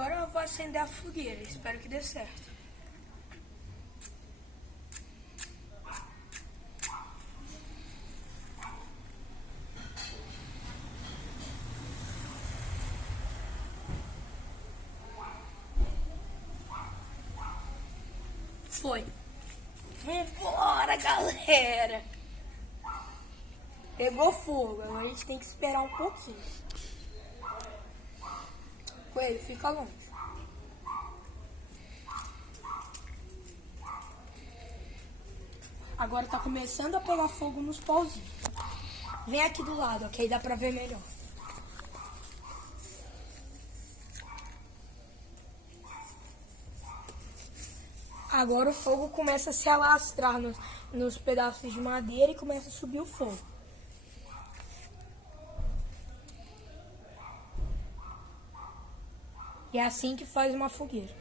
Agora eu vou acender a fogueira, espero que dê certo. Foi. Vambora, galera! Pegou fogo, agora a gente tem que esperar um pouquinho. Coelho, fica longe. Agora tá começando a pegar fogo nos pauzinhos. Vem aqui do lado, ok? Dá pra ver melhor. Agora o fogo começa a se alastrar nos pedaços de madeira e começa a subir o fogo. E é assim que faz uma fogueira.